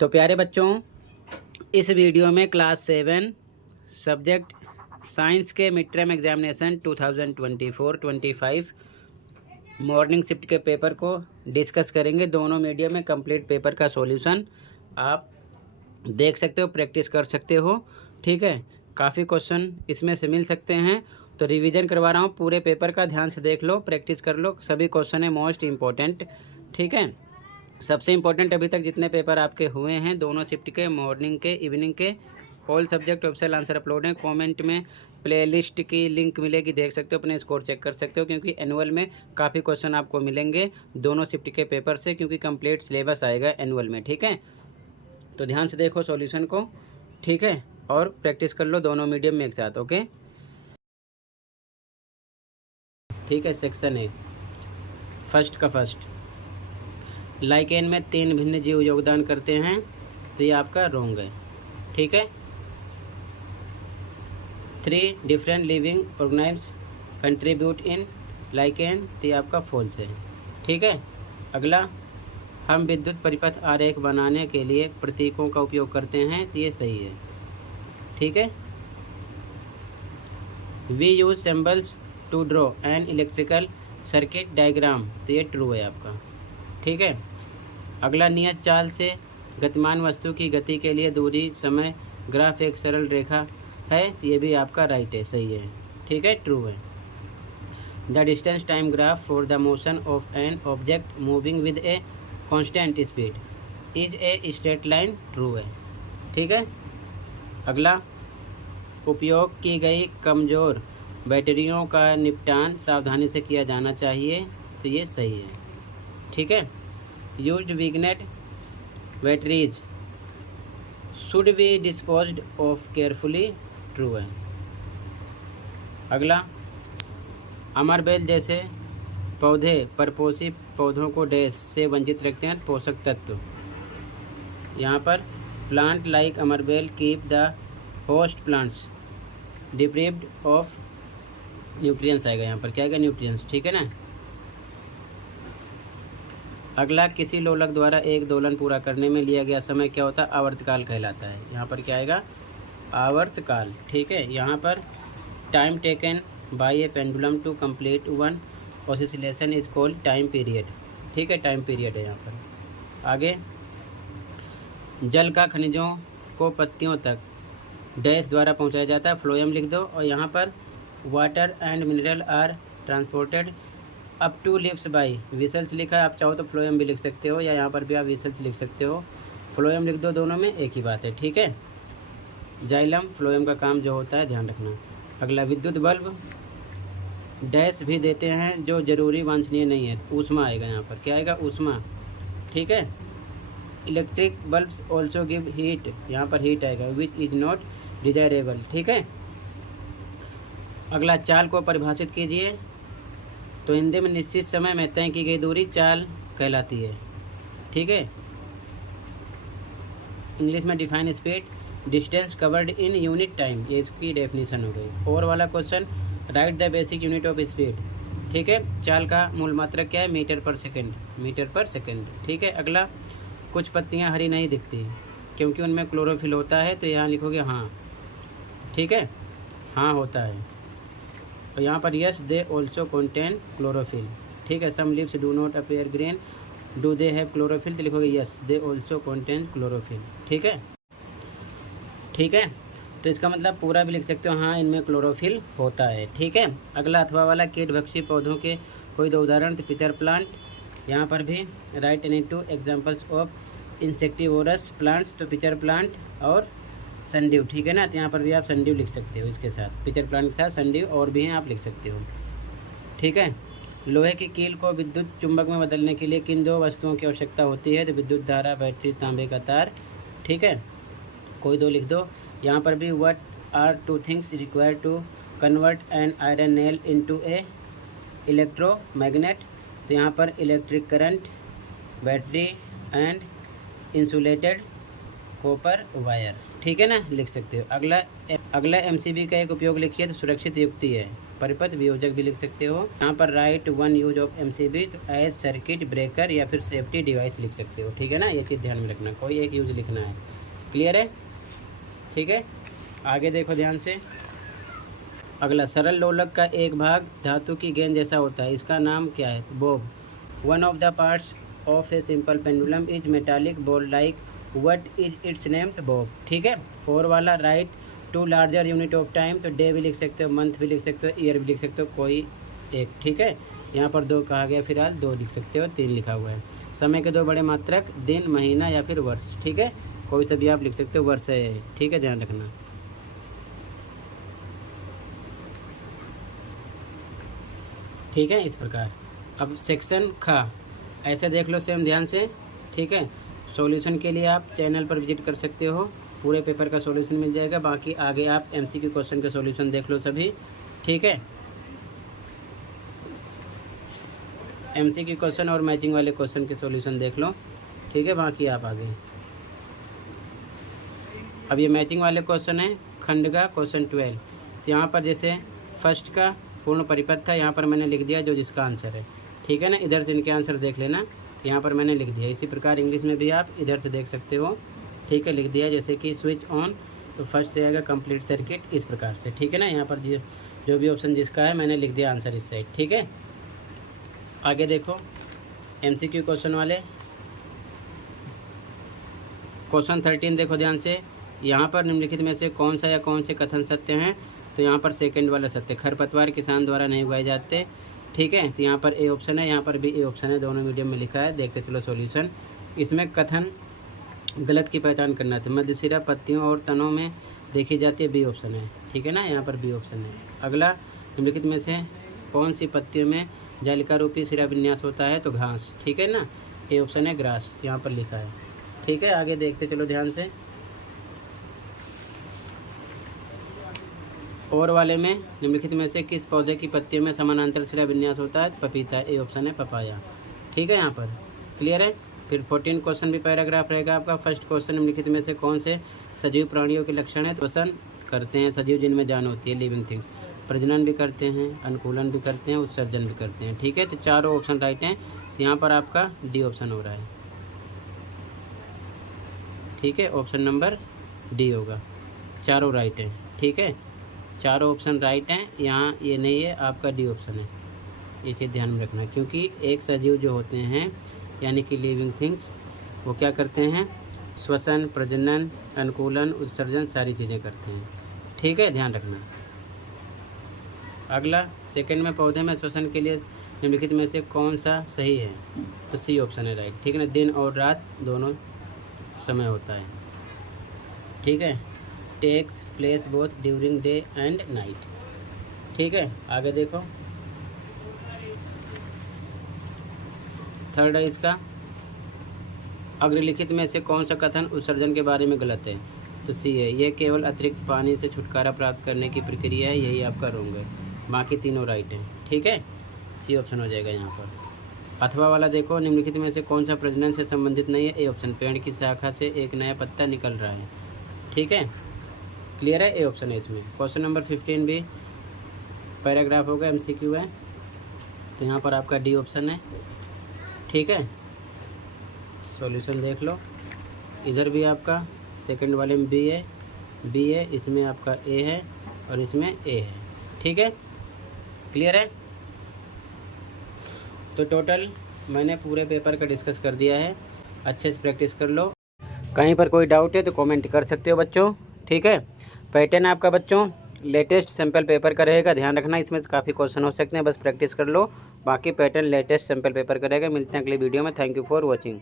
तो प्यारे बच्चों, इस वीडियो में क्लास 7 सब्जेक्ट साइंस के mid term examination 2024-25 morning shift के पेपर को डिस्कस करेंगे। दोनों मीडियम में कंप्लीट पेपर का सॉल्यूशन आप देख सकते हो, प्रैक्टिस कर सकते हो। ठीक है, काफ़ी क्वेश्चन इसमें से मिल सकते हैं, तो रिवीजन करवा रहा हूँ। पूरे पेपर का ध्यान से देख लो, प्रैक्टिस कर लो। सभी क्वेश्चन है मोस्ट इम्पोर्टेंट। ठीक है, सबसे इम्पोर्टेंट अभी तक जितने पेपर आपके हुए हैं, दोनों शिफ्ट के, मॉर्निंग के, इवनिंग के, all subject official answer upload हैं। कमेंट में प्लेलिस्ट की लिंक मिलेगी, देख सकते हो, अपने स्कोर चेक कर सकते हो, क्योंकि एनुअल में काफ़ी क्वेश्चन आपको मिलेंगे दोनों शिफ्ट के पेपर से, क्योंकि कंप्लीट सिलेबस आएगा एनुअल में। ठीक है, तो ध्यान से देखो सॉल्यूशन को। ठीक है, और प्रैक्टिस कर लो दोनों मीडियम में एक साथ। ओके, ठीक है। सेक्शन ए, फर्स्ट का फर्स्ट, लाइकेन में 3 भिन्न जीव योगदान करते हैं, तो ये आपका रोंग है। ठीक है, 3 different living organisms contribute in lichen, तो ये आपका फॉल्स है। ठीक है, अगला, हम विद्युत परिपथ आरेख बनाने के लिए प्रतीकों का उपयोग करते हैं, तो ये सही है। ठीक है, we use symbols to draw an electrical circuit diagram, तो ये ट्रू है आपका। ठीक है, अगला, नियत चाल से गतिमान वस्तु की गति के लिए दूरी समय ग्राफ एक सरल रेखा है, तो ये भी आपका राइट है, सही है। ठीक है, ट्रू है। The distance time graph for the motion of an object moving with a constant speed is a straight line, true है। ठीक है, अगला, उपयोग की गई कमज़ोर बैटरियों का निपटान सावधानी से किया जाना चाहिए, तो ये सही है। ठीक है, यूज्ड वीकनेट batteries should be disposed of carefully, true है। अगला, अमरबेल जैसे पौधे परपोषी पौधों को डैश से वंचित रखते हैं, पोषक तत्व। यहाँ पर प्लांट लाइक अमरबेल keep the host plants deprived of nutrients आएगा, यहाँ पर क्या आएगा, न्यूट्रिएंट्स। ठीक है ना। अगला, किसी लोलक द्वारा एक दोलन पूरा करने में लिया गया समय क्या होता है, आवर्तकाल कहलाता है। यहाँ पर क्या आएगा, आवर्तकाल। ठीक है, यहाँ पर time taken by a pendulum to complete one oscillation is called time period. ठीक है, टाइम पीरियड है यहाँ पर। आगे, जल का खनिजों को पत्तियों तक डैश द्वारा पहुँचाया जाता है, फ्लोएम लिख दो। और यहाँ पर water and mineral are transported up to lips by vessels लिखा है, आप चाहो तो फ्लोएम भी लिख सकते हो, या यहाँ पर भी आप विसल्स लिख सकते हो। फ्लोएम लिख दो, दोनों में एक ही बात है। ठीक है, जाइलम फ्लोएम का काम जो होता है, ध्यान रखना। अगला, विद्युत बल्ब डैश भी देते हैं जो जरूरी वांछनीय नहीं है, ऊष्मा आएगा यहाँ पर, क्या आएगा, ऊष्मा। ठीक है, electric bulbs also give heat, यहाँ पर हीट आएगा, विच इज नॉट डिजायरेबल। ठीक है, अगला, चाल को परिभाषित कीजिए, तो हिंदी में निश्चित समय में तय की गई दूरी चाल कहलाती है। ठीक है, इंग्लिश में define speed distance covered in unit time, ये इसकी डेफिनेशन हो गई। और वाला question, right the basic unit of speed. ठीक है, चाल का मूल मात्रक क्या है, मीटर पर सेकंड, मीटर पर सेकंड। ठीक है, अगला, कुछ पत्तियां हरी नहीं दिखती क्योंकि उनमें क्लोरोफिल होता है, तो यहाँ लिखोगे हाँ। ठीक है, हाँ होता है। और यहाँ पर yes they also contain chlorophyll. ठीक है, some leaves do not appear green, do they have chlorophyll, तो लिखोगे yes they also contain chlorophyll. ठीक है, ठीक है, तो इसका मतलब पूरा भी लिख सकते हो, हाँ इनमें क्लोरोफिल होता है। ठीक है, अगला, अथवा वाला, कीटभक्षी पौधों के कोई 2 उदाहरण, तो पितर प्लांट। यहाँ पर भी right any 2 examples of insectivorous plants, तो पिचर प्लांट और संडीव। ठीक है ना, तो यहाँ पर भी आप संडीव लिख सकते हो, इसके साथ पिचर प्लांट के साथ संडीव और भी हैं, आप लिख सकते हो। ठीक है, लोहे की कील को विद्युत चुंबक में बदलने के लिए किन 2 वस्तुओं की आवश्यकता होती है, तो विद्युत धारा, बैटरी, तांबे का तार। ठीक है, कोई 2 लिख दो। यहाँ पर भी what are 2 things required to convert an iron nail into a electromagnet, तो यहाँ पर electric current, battery and insulated copper wire. ठीक है ना, लिख सकते हो। अगला एमसीबी का एक उपयोग लिखिए, तो सुरक्षित युक्ति है, परिपथ वियोजक भी लिख सकते हो। यहाँ पर right one use of MCB तो एज सर्किट ब्रेकर या फिर सेफ्टी डिवाइस लिख सकते हो। ठीक है ना, ये चीज़ ध्यान में रखना, कोई एक यूज लिखना है। क्लियर है? ठीक है, आगे देखो ध्यान से। अगला, सरल लोलक का एक भाग धातु की गेंद जैसा होता है, इसका नाम क्या है? Bob. One of the parts of a simple pendulum is metallic ball like, what is its name? तो बोब। ठीक है, और वाला, write two larger unit of time तो डे भी लिख सकते हो, मंथ भी लिख सकते हो, ईयर भी लिख सकते हो, कोई एक। ठीक है, यहाँ पर 2 कहा गया, फिलहाल 2 लिख सकते हो, 3 लिखा हुआ है। समय के 2 बड़े मात्रक, दिन, महीना या फिर वर्ष। ठीक है, कोई सा भी आप लिख सकते हो, वर्ष है। ठीक है, ध्यान रखना। ठीक है, इस प्रकार। अब सेक्शन खा, ऐसे देख लो सेम ध्यान से। ठीक है, सॉल्यूशन के लिए आप चैनल पर विजिट कर सकते हो, पूरे पेपर का सॉल्यूशन मिल जाएगा। बाकी आगे आप MCQ क्वेश्चन के सॉल्यूशन देख लो सभी। ठीक है, MCQ क्वेश्चन और मैचिंग वाले क्वेश्चन के सॉल्यूशन देख लो। ठीक है, बाकी आप आगे। अब ये मैचिंग वाले क्वेश्चन है खंड का क्वेश्चन 12। तो यहाँ पर जैसे फर्स्ट का पूर्ण परिपथ था, यहाँ पर मैंने लिख दिया जो जिसका आंसर है। ठीक है ना, इधर से इनके आंसर देख लेना, यहाँ पर मैंने लिख दिया। इसी प्रकार इंग्लिश में भी आप इधर से देख सकते हो। ठीक है, लिख दिया जैसे कि स्विच ऑन, तो फर्स्ट से आएगा कंप्लीट सर्किट, इस प्रकार से। ठीक है ना, यहाँ पर जो भी ऑप्शन जिसका है मैंने लिख दिया आंसर इस साइड। ठीक है, आगे देखो MCQ क्वेश्चन वाले। क्वेश्चन 13 देखो ध्यान से। यहाँ पर निम्नलिखित में से कौन सा या कौन से कथन सत्य हैं? तो यहाँ पर सेकंड वाला सत्य, खरपतवार किसान द्वारा नहीं उगाए जाते। ठीक है, तो यहाँ पर ए ऑप्शन है, यहाँ पर भी ए ऑप्शन है, दोनों मीडियम में लिखा है। देखते चलो सॉल्यूशन। इसमें कथन गलत की पहचान करना था। मध्यसिरा पत्तियों और तनों में देखी जाती है, बी ऑप्शन है। ठीक है ना, यहाँ पर बी ऑप्शन है। अगला, निम्नलिखित में से कौन सी पत्तियों में जालिका रूपी सिरा विन्यास होता है? तो घास। ठीक है ना, ए ऑप्शन है ग्रास, यहाँ पर लिखा है। ठीक है, आगे देखते चलो ध्यान से। और वाले में निम्नलिखित में से किस पौधे की पत्तियों में समानांतर सिरा विन्यास होता है? पपीता, ए ऑप्शन है पपाया। ठीक है, यहाँ पर क्लियर है। फिर 14 क्वेश्चन भी पैराग्राफ रहेगा आपका। फर्स्ट क्वेश्चन, निम्नलिखित में से कौन से सजीव प्राणियों के लक्षण है? श्वसन करते हैं सजीव जिनमें जान होती है, लिविंग थिंग्स। प्रजनन भी करते हैं, अनुकूलन भी करते हैं, उत्सर्जन भी करते हैं। ठीक है, तो चारों ऑप्शन राइट हैं। तो यहाँ पर आपका डी ऑप्शन हो रहा है। ठीक है, ऑप्शन नंबर डी होगा, चारों राइट हैं। ठीक है, चारों ऑप्शन राइट हैं, यहाँ ये नहीं है, आपका डी ऑप्शन है। ये चीज़ ध्यान में रखना, क्योंकि एक सजीव जो होते हैं यानी कि लिविंग थिंग्स, वो क्या करते हैं? श्वसन, प्रजनन, अनुकूलन, उत्सर्जन, सारी चीज़ें करते हैं। ठीक है, ध्यान रखना। अगला, सेकंड में पौधे में श्वसन के लिए निम्नलिखित में से कौन सा सही है? तो सी ऑप्शन है राइट। ठीक है ना, दिन और रात दोनों समय होता है। ठीक है, takes place both during day and night. ठीक है, आगे देखो। थर्ड है इसका, अग्रलिखित में से कौन सा कथन उत्सर्जन के बारे में गलत है? तो सी है, ये केवल अतिरिक्त पानी से छुटकारा प्राप्त करने की प्रक्रिया है, यही आपका रॉन्ग है। बाकी तीनों राइट हैं। ठीक है, सी ऑप्शन हो जाएगा यहाँ पर। अथवा वाला देखो, निम्नलिखित में से कौन सा प्रजनन से संबंधित नहीं है? ए ऑप्शन, पेड़ की शाखा से एक नया पत्ता निकल रहा है। ठीक है, क्लियर है, ए ऑप्शन है इसमें। क्वेश्चन नंबर 15 भी पैराग्राफ होगा, MCQ है, तो यहाँ पर आपका डी ऑप्शन है। ठीक है, सॉल्यूशन देख लो। इधर भी आपका सेकंड वाले में बी है, इसमें आपका ए है और इसमें ए है। ठीक है, क्लियर है। तो टोटल मैंने पूरे पेपर का डिस्कस कर दिया है, अच्छे से प्रैक्टिस कर लो। कहीं पर कोई डाउट है तो कमेंट कर सकते हो बच्चों। ठीक है, पैटर्न आपका बच्चों लेटेस्ट सैम्पल पेपर का रहेगा, ध्यान रखना। इसमें से काफ़ी क्वेश्चन हो सकते हैं, बस प्रैक्टिस कर लो। बाकी पैटर्न लेटेस्ट सैम्पल पेपर का रहेगा। मिलते हैं अगली वीडियो में। Thank you for watching.